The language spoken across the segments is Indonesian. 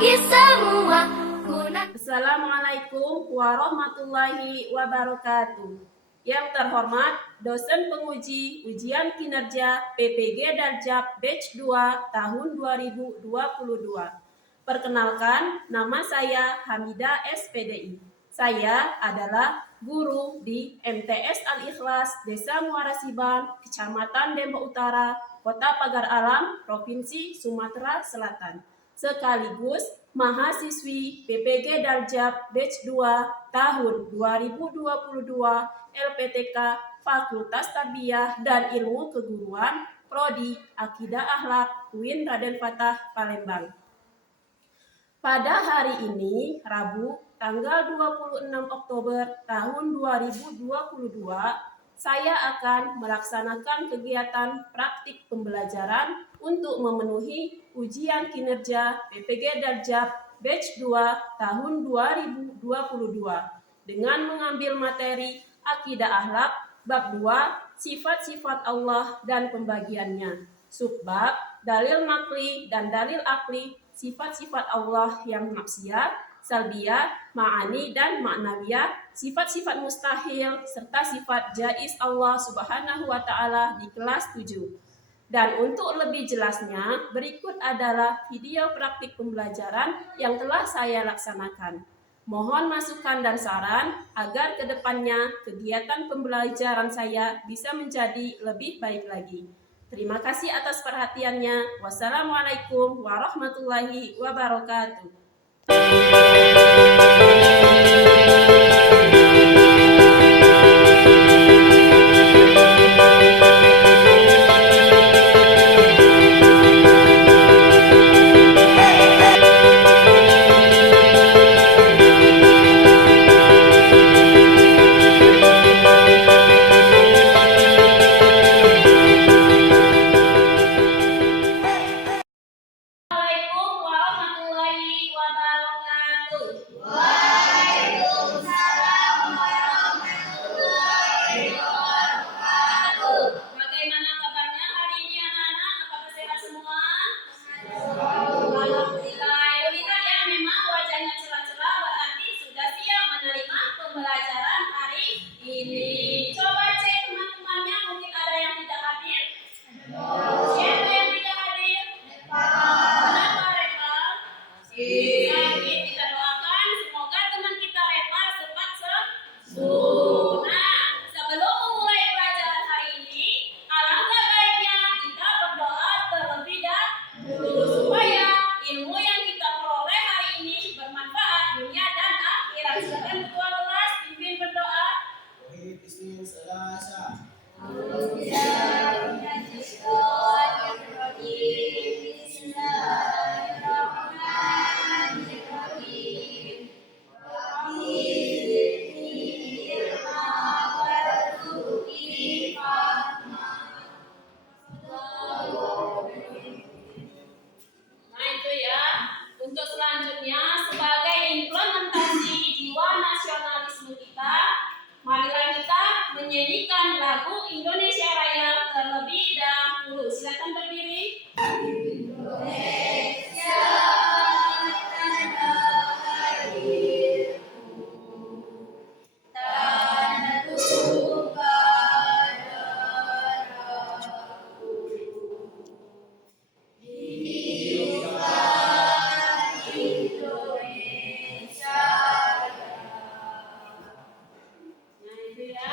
bagi semua. Assalamualaikum warahmatullahi wabarakatuh. Yang terhormat dosen penguji ujian kinerja PPG Daljab Batch 2 tahun 2022. Perkenalkan, nama saya Hamidah SPDI. Saya adalah guru di MTS Al-Ikhlas Desa Muara Siban, Kecamatan Dembok Utara, Kota Pagar Alam, Provinsi Sumatera Selatan. Sekaligus mahasiswi PPG Daljab Batch 2 tahun 2022 LPTK Fakultas Tarbiyah dan Ilmu Keguruan Prodi Akidah Akhlak UIN Raden Fatah Palembang. Pada hari ini, Rabu, tanggal 26 Oktober tahun 2022, saya akan melaksanakan kegiatan praktik pembelajaran untuk memenuhi ujian kinerja PPG Daljab Batch 2 tahun 2022 dengan mengambil materi Akidah Akhlak bab 2 sifat-sifat Allah dan pembagiannya, subbab dalil nakli dan dalil akli sifat-sifat Allah yang maksiat, salbiyah, ma'ani dan ma'nawiyah, sifat-sifat mustahil, serta sifat jaiz Allah Subhanahu wa Ta'ala di kelas 7. Dan untuk lebih jelasnya, berikut adalah video praktik pembelajaran yang telah saya laksanakan. Mohon masukan dan saran agar kedepannya kegiatan pembelajaran saya bisa menjadi lebih baik lagi. Terima kasih atas perhatiannya. Wassalamualaikum warahmatullahi wabarakatuh. Untuk selanjutnya, sebagai implementasi jiwa nasionalisme kita, marilah kita menyanyikan lagu Indonesia Raya terlebih dahulu. Silakan berdiri. Indonesia tanah airku, tanah tumpah darahku. Indonesia. Nah itu ya,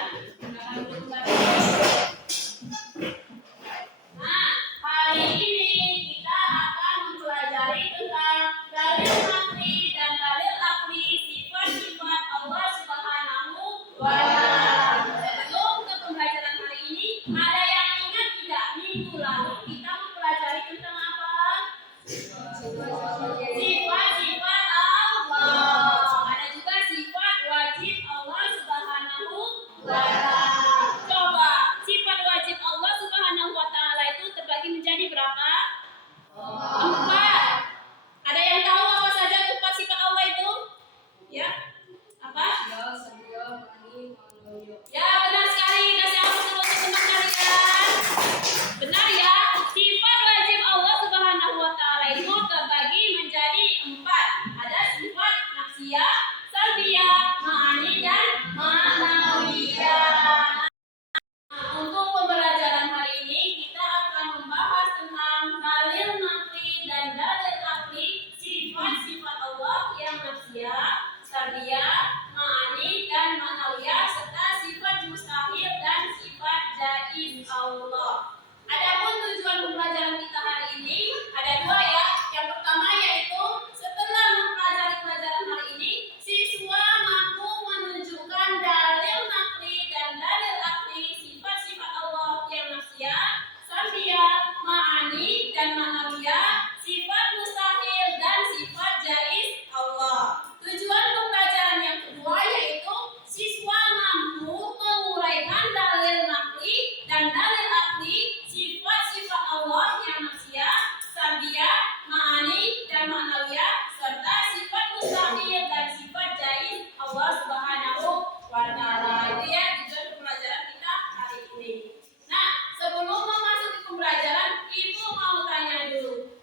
nafsiyah, sardiyah, ma'ani dan ma'nawiyah serta sifat mustahil dan sifat jaiz Allah. Adapun tujuan pembelajaran kita hari ini ada dua ya. Yang pertama yaitu setelah mempelajari pelajaran hari ini, siswa mampu menunjukkan dalil naqli dan dalil akli sifat-sifat Allah yang nafsiyah, sardiyah, ma'ani dan ma'nawiyah, sifat mustahil dan sifat jaiz Allah. Tujuan pembelajaran yang kedua yaitu siswa mampu menguraikan dalil naqli dan dalil akli sifat-sifat Allah yang nafsiyah, sardiyah, ma'ani dan ma'nawiyah serta sifat mustahil dan sifat jaiz Allah Subhanahu wa taala. Itu ya tujuan pembelajaran kita hari ini. Nah, sebelum memasuki pembelajaran, Ibu mau tanya dulu.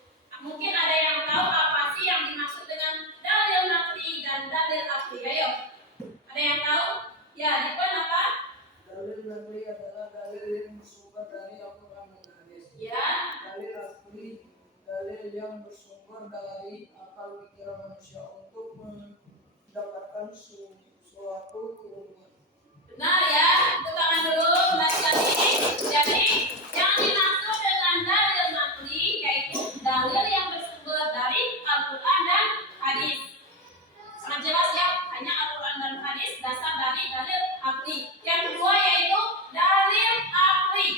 Mungkin ada yang tahu apa sih yang dimaksud dengan dalil naqli dan dalil akli? Ayo. Ada yang tahu? Ya, Dipan apa? Dalil naqli adalah dalil yang bersumber dari Al-Quran dan hadis. Ya. Dalil akli, dalil yang bersumber dari akal pikiran manusia untuk mendapatkan suatu keumuman. Benar ya, tepuk tangan dulu kembali lagi. Jadi yang dimaksud dengan dalil naqli yaitu dalil yang bersumber dari Al-Quran dan hadis. Sangat jelas ya, hanya Al-Quran dan hadis dasar dari dalil akli. Yang kedua yaitu dalil akli.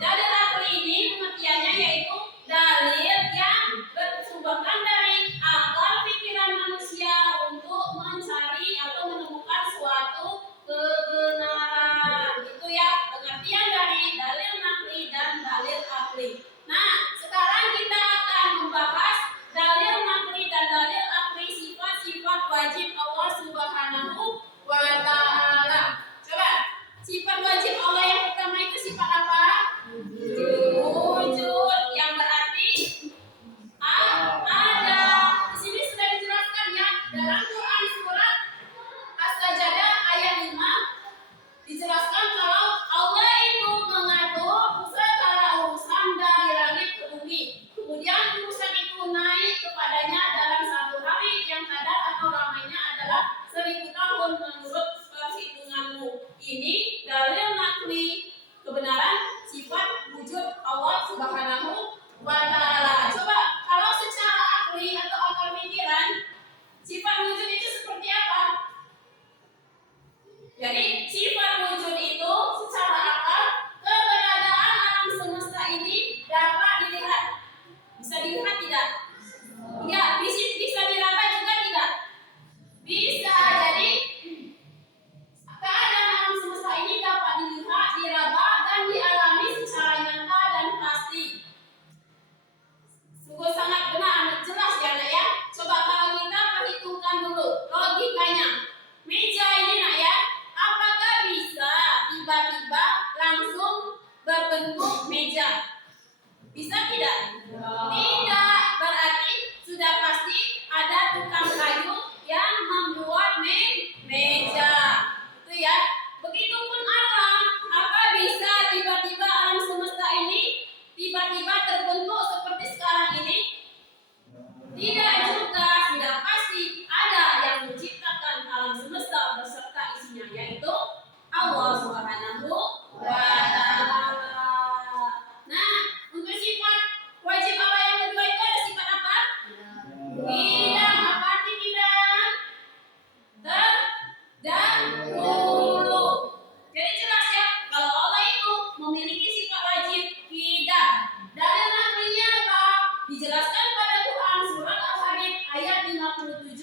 Dalil akli ini pengertiannya yaitu dalil yang bersumberkan dari akal pikiran manusia untuk mencari atau menemukan suatu kebenaran. Itu ya pengertian dari dalil naqli dan dalil akli. Nah, sekarang kita akan membahas dalil naqli dan dalil akli sifat-sifat wajib Allah Subhanahu wa taala. Coba, sifat wajib Allah yang pertama itu sifat apa? Wujud, yang berarti ada. Di sini sudah dijelaskan ya dalam Quran surat As-Sajdah ayat 5 dijelaskan kalau Allah itu mengatur segala urusan dari langit ke bumi. Kemudian urusan itu naik kepadanya dalam satu hari yang kadar atau lamanya adalah 1000 tahun menurut perhitunganmu. Ini dalil naqli kebenaran sifat wujud Allah Subhanahu wa taala. Coba kalau secara akli atau akal pikiran sifat wujud itu seperti apa? Jadi sifat wujud itu secara akal keberadaan alam semesta ini dapat dilihat. Bisa dilihat tidak? Ya, bisa diraba juga tidak? Bisa. Jadi keadaan alam semesta ini dapat dilihat, diraba dan dialami secara nyata dan pasti. Sungguh sangat benar, jelas ya nak ya. Coba kalau kita perhitungkan dulu logikanya. Meja ini nak ya, apakah bisa tiba-tiba langsung berbentuk meja? Bisa tidak? Tidak. Berarti sudah pasti ada tukang kayu yang membuat meja. Itu ya. Begitupun alam, apa bisa tiba-tiba alam semesta ini tiba-tiba terbentuk seperti sekarang ini? Tidak juga, sudah pasti ada yang menciptakan alam semesta beserta isinya, yaitu Allah Subhanahu wa taala. Nah, untuk sifat wajib Allah yang kedua itu ada sifat apa? Bidang. Apa arti bidang? Terdahulu. Jadi jelas ya, kalau Allah itu memiliki sifat wajib bidang. Dalil naqlinya apa? Dijelaskan pada Quran surat Al-Hadid ayat 57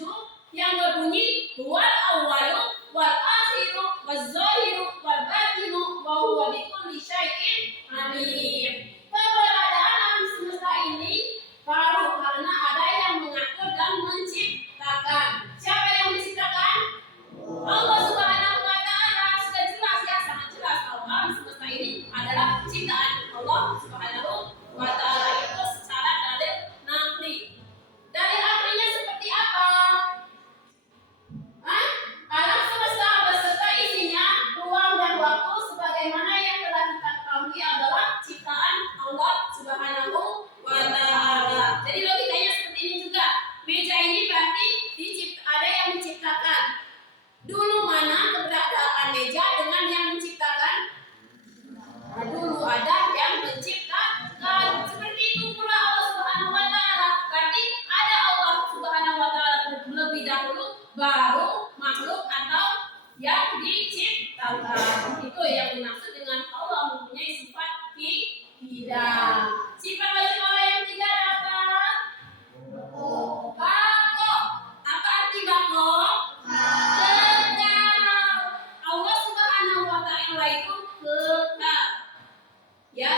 yang berbunyi huwal awwalu wal akhiru waz zahiru wal batinu wa huwa bikulli syai'in alim. Keberadaan alam semesta ini baru karena ada yang mengatur dan menciptakan. Siapa yang menciptakan? Allah Subhanahu wa taala. Sudah jelas ya, sangat jelas kalau alam semesta ini adalah ciptaan Allah Subhanahu wa taala. Itu secara dalil naqli. Dalil aklinya seperti apa? Alam dahulu baru makhluk atau yang diciptakan. Itu yang dimaksud dengan Allah mempunyai sifat tidak. Sifat wajib Allah yang tiga apa? Bako. Apa arti bako? Kekal. Allah Subhanahu wa Ta'ala itu kekal. Ya,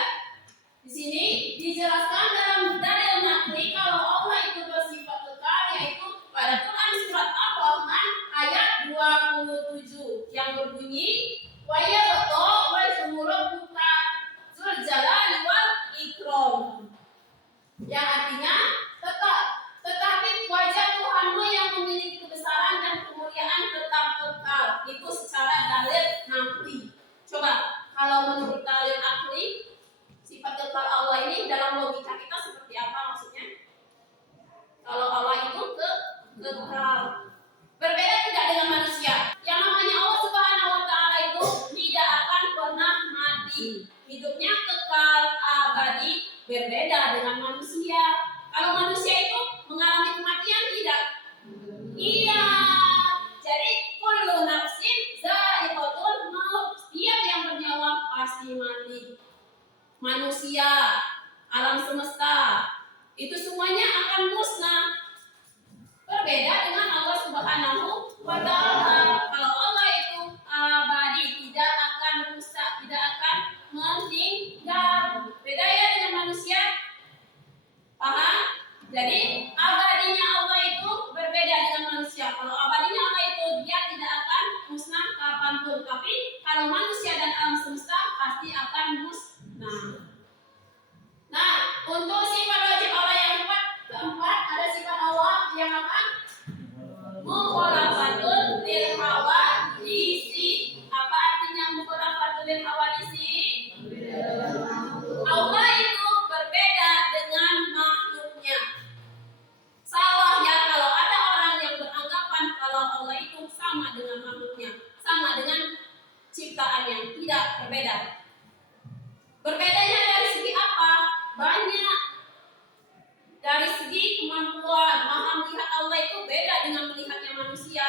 di sini dijelaskan dalam dalil nakli kalau Allah itu bersifat kekal, yaitu pada Quran surat Ar-Rahman ayat 27 yang berbunyi wa yabqa wajhu rabbika dzul jalali wal ikram, yang artinya tetapi wajah Tuhanmu yang memiliki kebesaran dan kemuliaan tetap kekal. Itu secara dalil nakli. Coba kalau menurut dalil akli, sifat kekal Allah ini dalam logika kita seperti apa maksudnya? Kalau Allah itu kekal, berbeda tidak dengan manusia. Yang namanya Allah Subhanahu wa Ta'ala itu tidak akan pernah mati, hidupnya kekal abadi, berbeda dengan manusia. Kalau manusia itu mengalami kematian tidak? Iya. Jadi kullu nafsin dha'iqatul maut, setiap yang bernyawa pasti mati. Manusia, alam semesta, itu semuanya akan musnah. Berbeda dengan Allah Subhanahu wa Ta'ala. Kalau Allah itu abadi, tidak akan rusak, tidak akan meninggal. Beda ya dengan manusia. Paham? Jadi abadinya Allah itu berbeda dengan manusia. Kalau abadinya Allah itu dia tidak akan musnah kapanpun. Tapi kalau manusia dan alam semesta pasti akan musnah. Nah, untuk sifat wajib Allah yang keempat ada sifat Allah yang apa? Mukhalafatul lil hawadisi. Apa artinya mukhalafatul lil hawadisi? Allah itu berbeda dengan makhluknya. Salah ya kalau ada orang yang beranggapan kalau Allah itu sama dengan makhluknya, sama dengan ciptaannya. Tidak, berbeda. Berbedanya dari segi apa? Banyak. Dari segi kemampuan, maha melihat Allah itu beda dengan melihatnya manusia.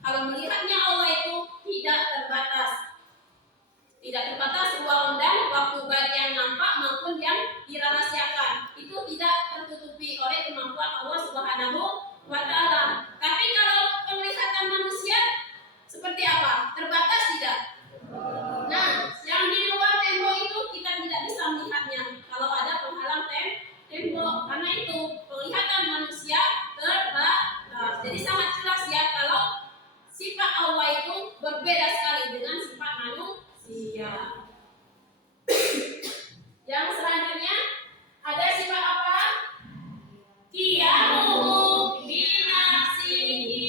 Kalau melihatnya Allah itu tidak terbatas. Tidak terbatas ruang dan waktu baik yang nampak maupun yang dirahasiakan. Itu tidak tertutupi oleh kemampuan Allah Subhanahu wa Ta'ala. Tapi kalau penglihatan manusia seperti apa? Terbatas tidak? Nah, yang di luar tembok itu kita tidak bisa melihatnya kalau ada penghalang tembok, karena itu penglihatan manusia terbatas. Jadi sangat jelas ya kalau sifat Allah itu berbeda sekali dengan sifat manusia. Yang selanjutnya ada sifat apa? Qiyamuhu binafsihi.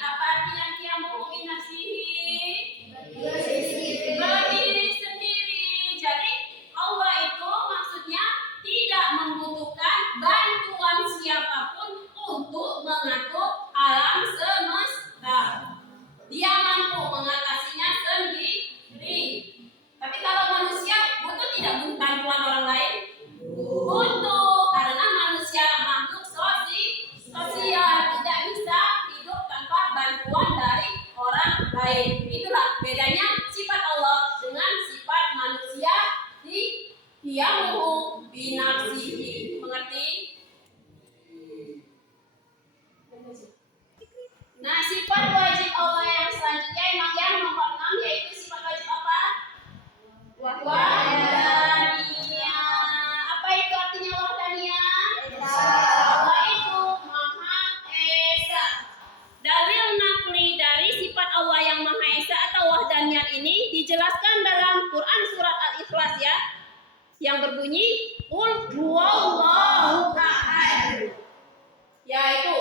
Apa artinya qiyamuhu binafsihi? Berdiri sendiri. Jadi Allah itu maksudnya tidak membutuhkan bantuan siapapun untuk mengatur alam semesta. Dia mampu mengatasinya sendiri. Tapi kalau manusia butuh tidak bantuan orang lain? Butuh, karena manusia makhluk sosial, tidak bisa hidup tanpa bantuan dari orang lain. Itulah bedanya sifat Allah dengan sifat manusia di qiyamuhu binafsihi. Mengerti? Nah, sifat wajib Allah yang selanjutnya yang nomor 6 yaitu sifat wajib apa? Wahdaniyah. Apa itu artinya wahdaniyah? Allah itu Maha Esa. Dalil nakli dari sifat Allah yang Maha Esa atau wahdaniyah ini dijelaskan dalam Quran surat Al-Ikhlas ya, yang berbunyi Qul huwallahu ahad. Yaitu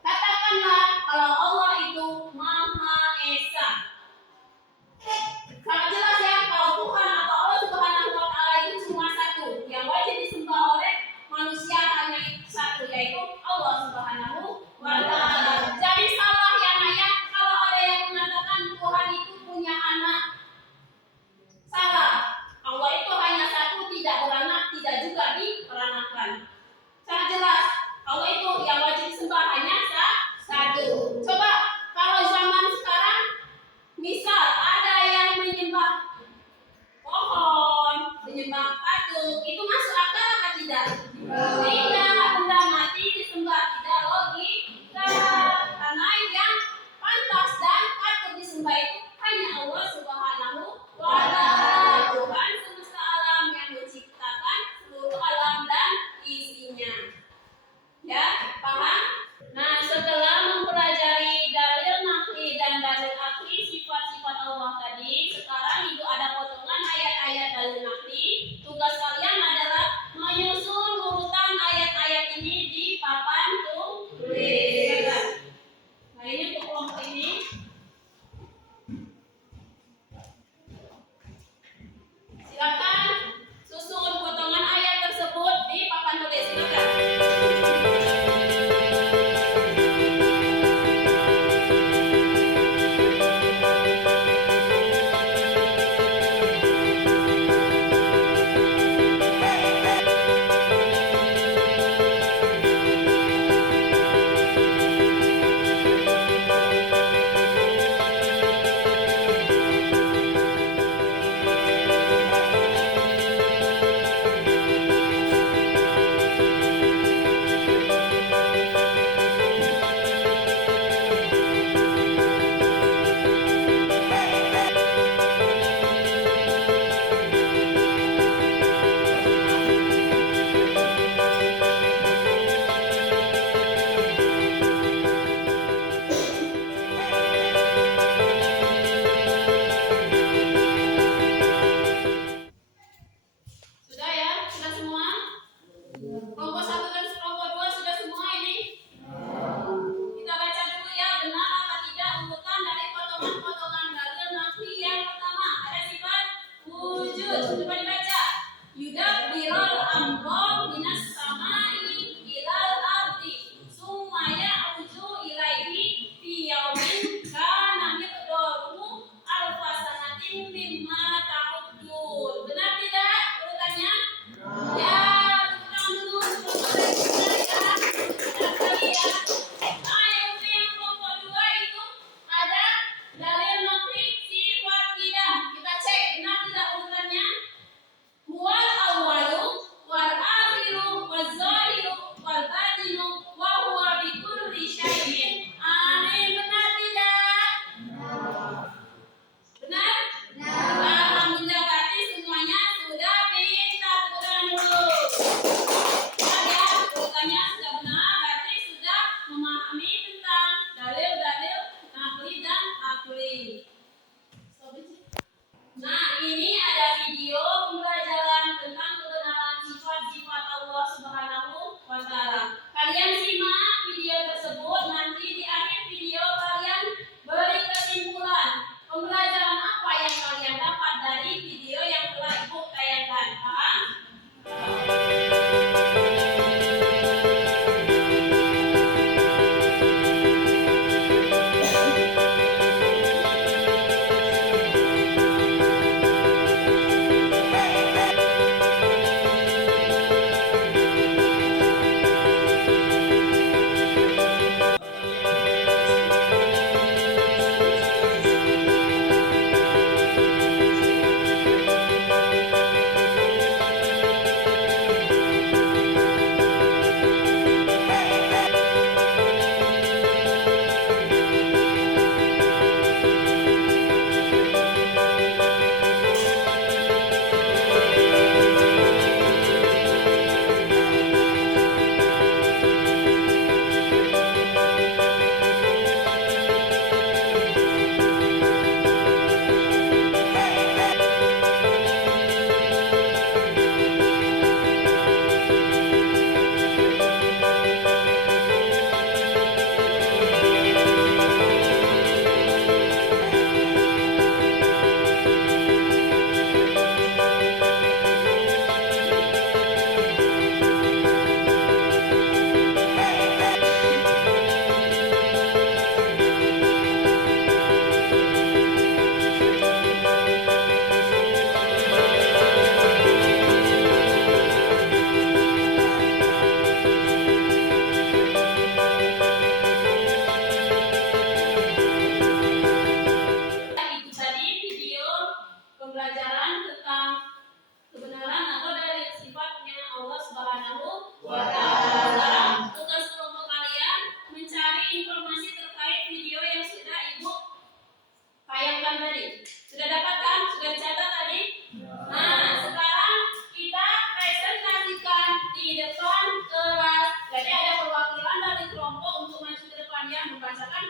katakanlah kalau Allah itu Maha Esa. Sangat jelas ya kalau Tuhan atau Allah Subhanahu wa Ta'ala itu cuma satu, yang wajib disembah oleh manusia hanya satu, yaitu Allah Subhanahu wa Ta'ala. Jadi salah ya Naya kalau ada yang mengatakan Tuhan itu punya anak. Salah. Allah itu hanya satu, tidak beranak, tidak juga diperanakan. Sangat jelas Allah itu yang wajib disembah hanya satu. Coba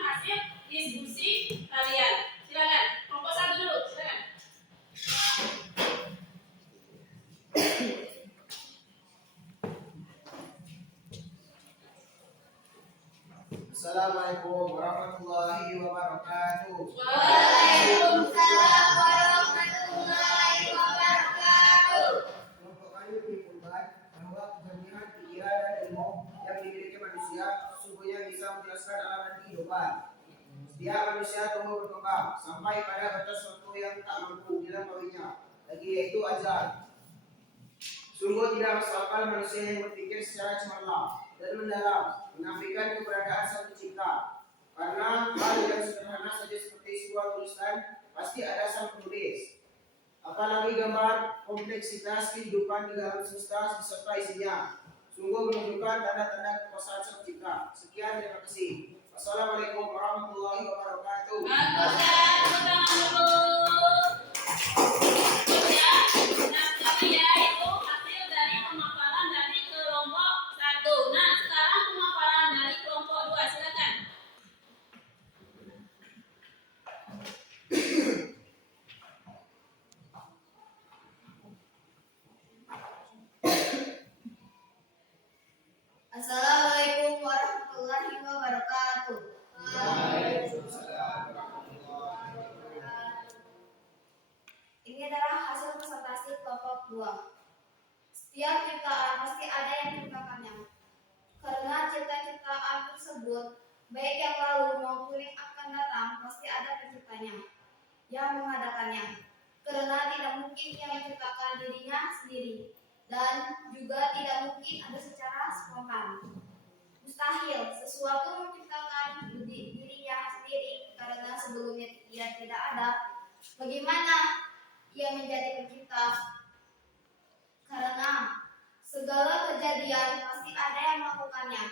hasil diskusi kalian. Silakan, kelompok 1 dulu, silakan. Assalamualaikum warahmatullahi wabarakatuh. Waalaikumsalam warahmatullahi wabarakatuh. Kelompok kami menyimpulkan bahwa kejaminan pikiran dan ilmu yang dimiliki manusia sesungguhnya bisa menjelaskan alam dan kehidupan. Setiap manusia tumbuh berkembang sampai pada batas waktu yang tak mampu dilampauinya, lagi yaitu ajal. Sungguh tidak masuk akal manusia yang berpikir secara cemerlang dan mendalam menafikan keberadaan Sang Pencipta. Karena hal yang sederhana saja seperti sebuah tulisan pasti ada sang penulis. Apalagi gambar kompleksitas kehidupan di dalam semesta beserta isinya. Sungguh menunjukkan tanda-tanda kekuasaan Sang Pencipta. Sekian, terima kasih. Wassalamualaikum warahmatullahi wabarakatuh. Baguslah, tepuk tangan dulu. Ya, naskah ya itu hasil dari pemaparan dari kelompok 1. Nah, sekarang pemaparan dari kelompok 2. Silakan. Assalamualaikum warahmatullahi wabarakatuh. Ini adalah hasil presentasi kelompok 2. Setiap ciptaan pasti ada yang menciptakannya. Karena cipta-ciptaan tersebut, baik yang lalu maupun yang akan datang, pasti ada penciptanya yang mengadakannya. Karena tidak mungkin ia menciptakan dirinya sendiri, dan juga tidak mungkin ada secara spontan. Mustahil sesuatu menciptakan dirinya sendiri karena sebelumnya ia tidak ada. Bagaimana ia menjadi pencipta? Karena segala kejadian pasti ada yang melakukannya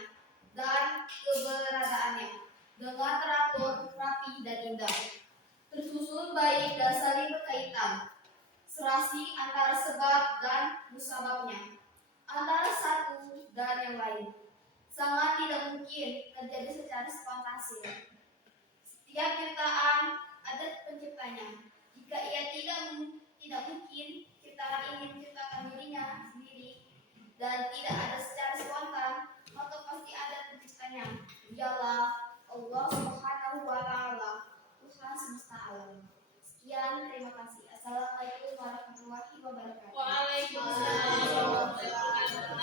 dan keberadaannya dengan teratur, rapi dan indah, tersusun baik dan saling berkaitan, serasi antara sebab dan musababnya, antara satu dan yang lain. Sangat tidak mungkin terjadi secara spontan. Setiap ciptaan ada penciptanya. Jika ia tidak mungkin ciptaan ini menciptakan dirinya sendiri dan tidak ada secara spontan, maka pasti ada penciptanya. Dialah Allah Subhanahu wa Ta'ala, Tuhan semesta alam. Sekian, terima kasih. Assalamualaikum warahmatullahi wabarakatuh. Waalaikumsalam warahmatullahi wabarakatuh.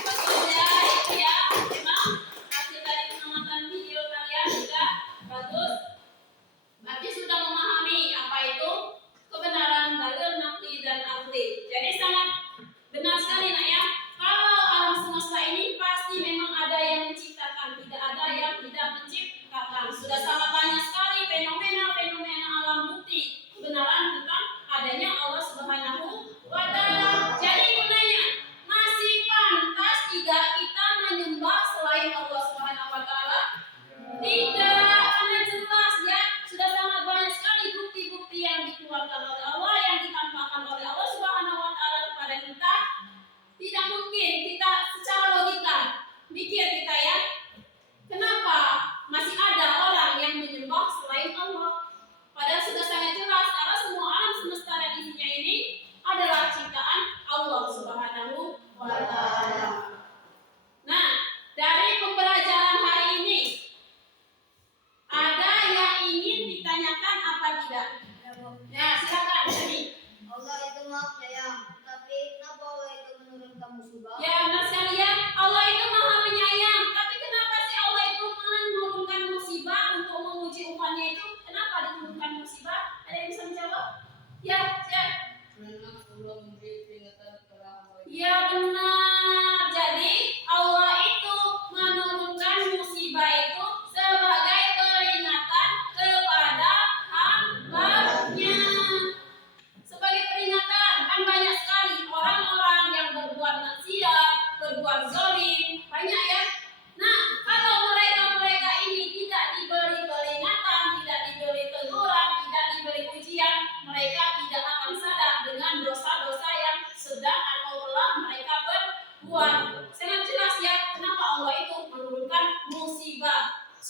Bagus ya, itu ya. Memang hasil dari pengamatan video kalian juga bagus. Berarti sudah memahami apa itu kebenaran dalil, naqli dan akli. Jadi sangat benar sekali nak ya. Kalau alam semesta ini pasti memang ada yang menciptakan, tidak ada yang tidak menciptakan. Sudah sangat banyak sekali fenomena-fenomena alam bukti kebenaran tentang adanya Allah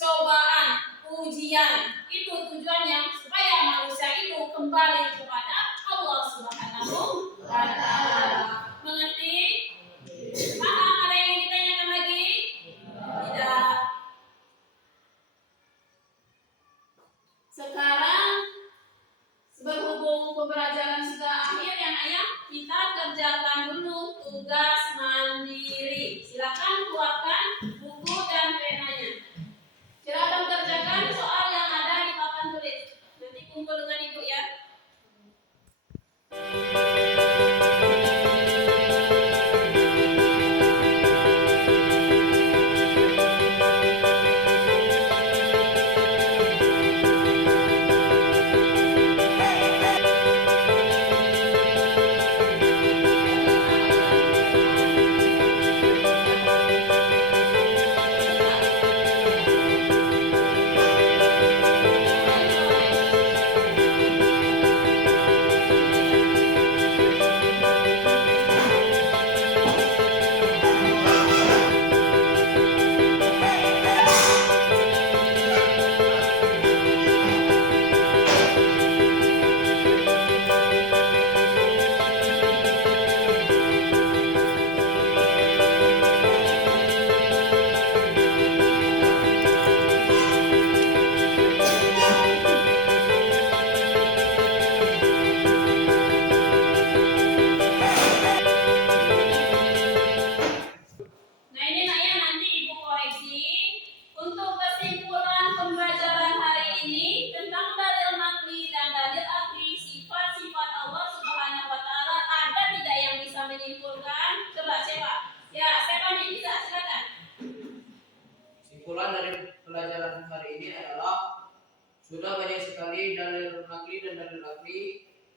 cobaan, ujian. Itu tujuannya supaya manusia itu kembali kepada Allah Subhanahu wa Ta'ala. Mengerti? Paham? Ada yang ingin ditanyakan lagi? Tidak. Sekarang berhubung pembelajaran sudah akhir ya nak ya, kita kerjakan dulu tugas mandiri. Silakan keluarkan buku dan penanya. Silakan kerjakan soal yang ada di papan tulis. Nanti kumpul dengan ibu ya. Nah ini nak ya, nanti ibu koreksi untuk kesimpulan pembelajaran hari ini tentang dalil naqli dan dalil akli, sifat-sifat Allah Subhanahu wa Ta'ala. Ada tidak yang bisa menyimpulkan? Coba siapa? Ya, siapa nih bisa? Silakan. Kesimpulan dari pelajaran hari ini adalah sudah banyak sekali dalil naqli dan dalil akli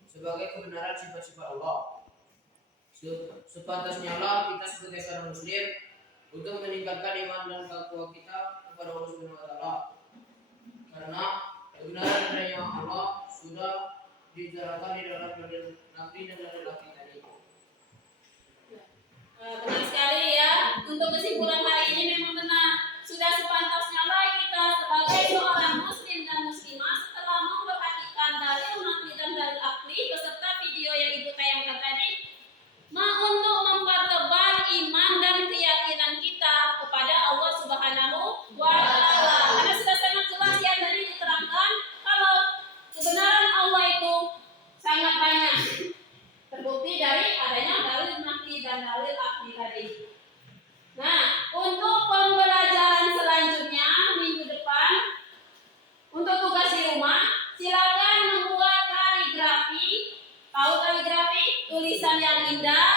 sebagai kebenaran sifat-sifat Allah. Sepantasnya lah kita sebagai seorang muslim untuk meningkatkan iman dan takwa kita kepada Allah Subhanahu wa Ta'ala. Karena kebenaran adanya Allah sudah dijelaskan di dalam dalil naqli dan dalil akli tadi. Benar sekali ya. Untuk kesimpulan hari ini memang benar. Sudah sepantasnya lah kita sebagai seorang muslim dan muslimah setelah memperhatikan dalil naqli dan dalil akli beserta video yang ibu tayangkan tadi, untuk mempertebal iman dan keyakinan kita kepada Allah Subhanahu wa Ta'ala. Karena sudah sangat jelas ya tadi diterangkan kalau kebenaran Allah itu sangat banyak. Terbukti dari adanya dalil naqli dan dalil akli tadi. Nah, untuk pembelajaran selanjutnya minggu depan, untuk tugas di rumah, silakan membuat kaligrafi. Tahu kaligrafi? Tulisan yang indah